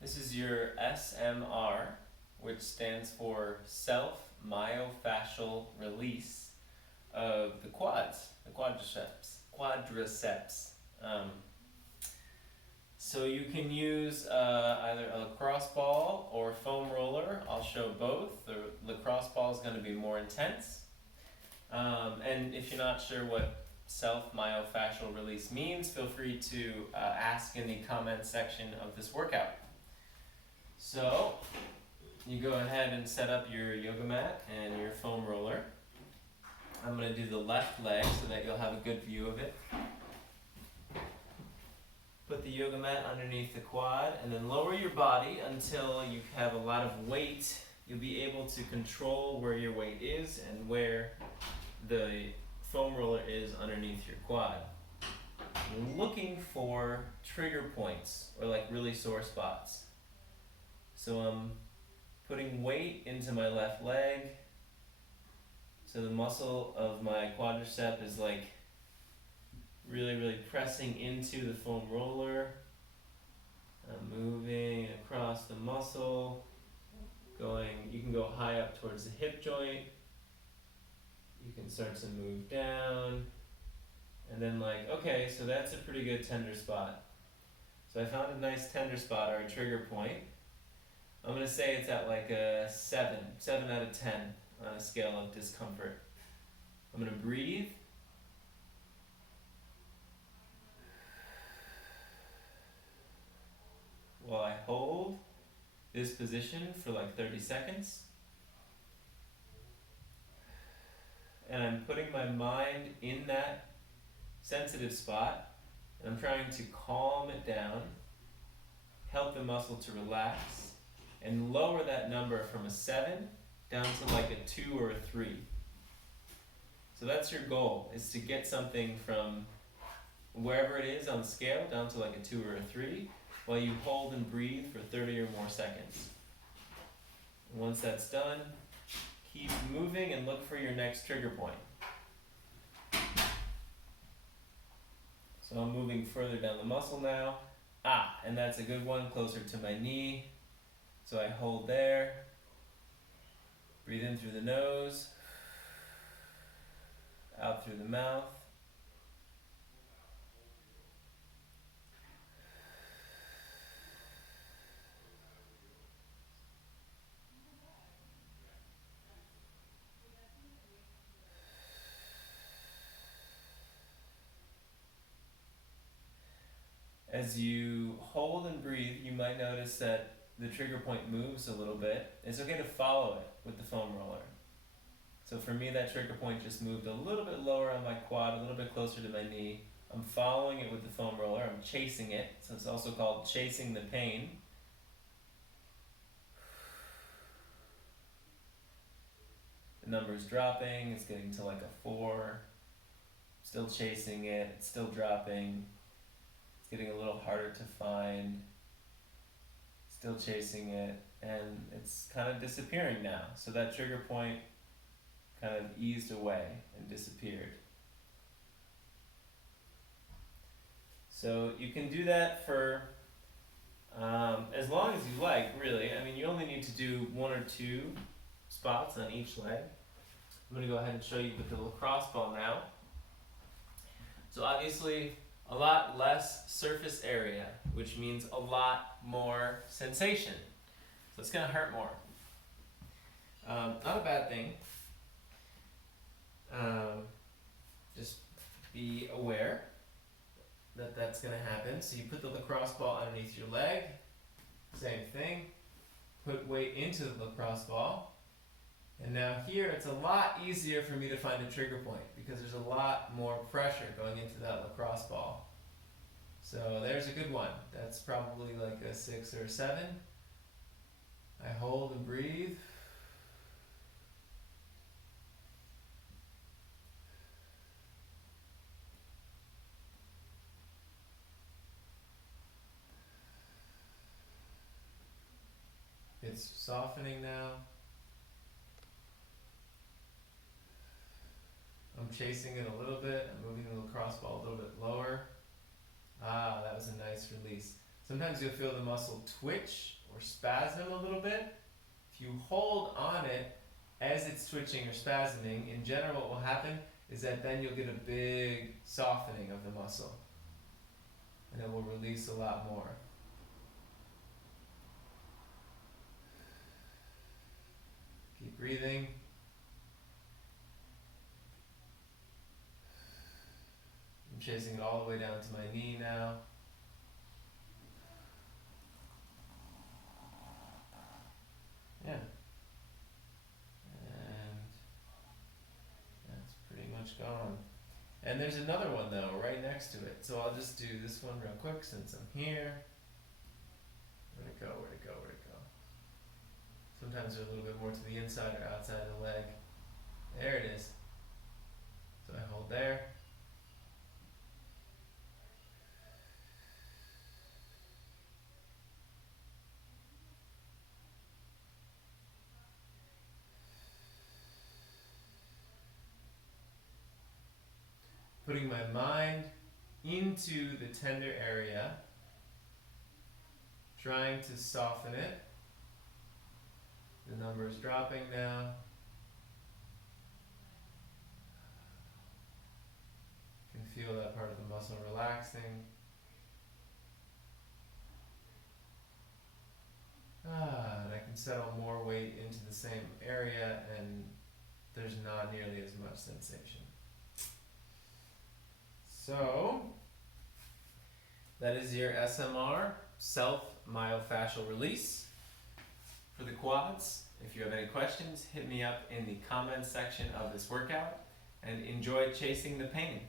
This is your SMR, which stands for self-myofascial release of the quads, the quadriceps. Um, so you can use either a lacrosse ball or foam roller. I'll show both. The lacrosse ball is going to be more intense. And if you're not sure what self-myofascial release means, feel free to ask in the comments section of this workout. So you go ahead and set up your yoga mat and your foam roller. I'm going to do the left leg so that you'll have a good view of it. Put the yoga mat underneath the quad and then lower your body until you have a lot of weight. You'll be able to control where your weight is and where the foam roller is underneath your quad. You're looking for trigger points or like really sore spots. So I'm putting weight into my left leg. So the muscle of my quadricep is like really pressing into the foam roller. I'm moving across the muscle, you can go high up towards the hip joint. You can start to move down. And then okay, so that's a pretty good tender spot. So I found a nice tender spot or a trigger point. I'm going to say it's at like a 7 out of 10 on a scale of discomfort. I'm going to breathe. While I hold this position for like 30 seconds. And I'm putting my mind in that sensitive spot. And I'm trying to calm it down, help the muscle to relax, and lower that number from a 7 down to like a 2 or a 3. So that's your goal, is to get something from wherever it is on the scale down to like a 2 or a 3 while you hold and breathe for 30 or more seconds. And once that's done, keep moving and look for your next trigger point. So I'm moving further down the muscle now. And that's a good one, closer to my knee. So I hold there, breathe in through the nose, out through the mouth. As you hold and breathe, you might notice that the trigger point moves a little bit. It's okay to follow it with the foam roller. So for me, that trigger point just moved a little bit lower on my quad, a little bit closer to my knee. I'm following it with the foam roller. I'm chasing it. So it's also called chasing the pain. The number's dropping. It's getting to like a 4. Still chasing it. It's still dropping. It's getting a little harder to find. Still chasing it, and it's kind of disappearing now. So that trigger point kind of eased away and disappeared. So you can do that for as long as you like, really. I mean, you only need to do 1 or 2 spots on each leg. I'm going to go ahead and show you with the lacrosse ball now. So obviously, a lot less surface area, which means a lot more sensation. So it's going to hurt more. Not a bad thing. Just be aware that that's going to happen. So you put the lacrosse ball underneath your leg. Same thing. Put weight into the lacrosse ball. And now here it's a lot easier for me to find a trigger point because there's a lot more pressure going into that lacrosse ball. So there's a good one. That's probably like a 6 or a 7. I hold and breathe. It's softening now. I'm chasing it a little bit. I'm moving the lacrosse ball a little bit lower. That was a nice release. Sometimes you'll feel the muscle twitch or spasm a little bit. If you hold on it as it's twitching or spasming, in general what will happen is that then you'll get a big softening of the muscle. And it will release a lot more. Keep breathing. I'm chasing it all the way down to my knee now. Yeah. And that's pretty much gone. And there's another one though, right next to it. So I'll just do this one real quick since I'm here. Where'd it go? Where'd it go? Where'd it go? Sometimes they're a little bit more to the inside or outside of the leg. There it is. So I hold there. Putting my mind into the tender area, trying to soften it. The number is dropping now. You can feel that part of the muscle relaxing. And I can settle more weight into the same area and there's not nearly as much sensation. So, that is your SMR, self-myofascial release for the quads. If you have any questions, hit me up in the comments section of this workout and enjoy chasing the pain.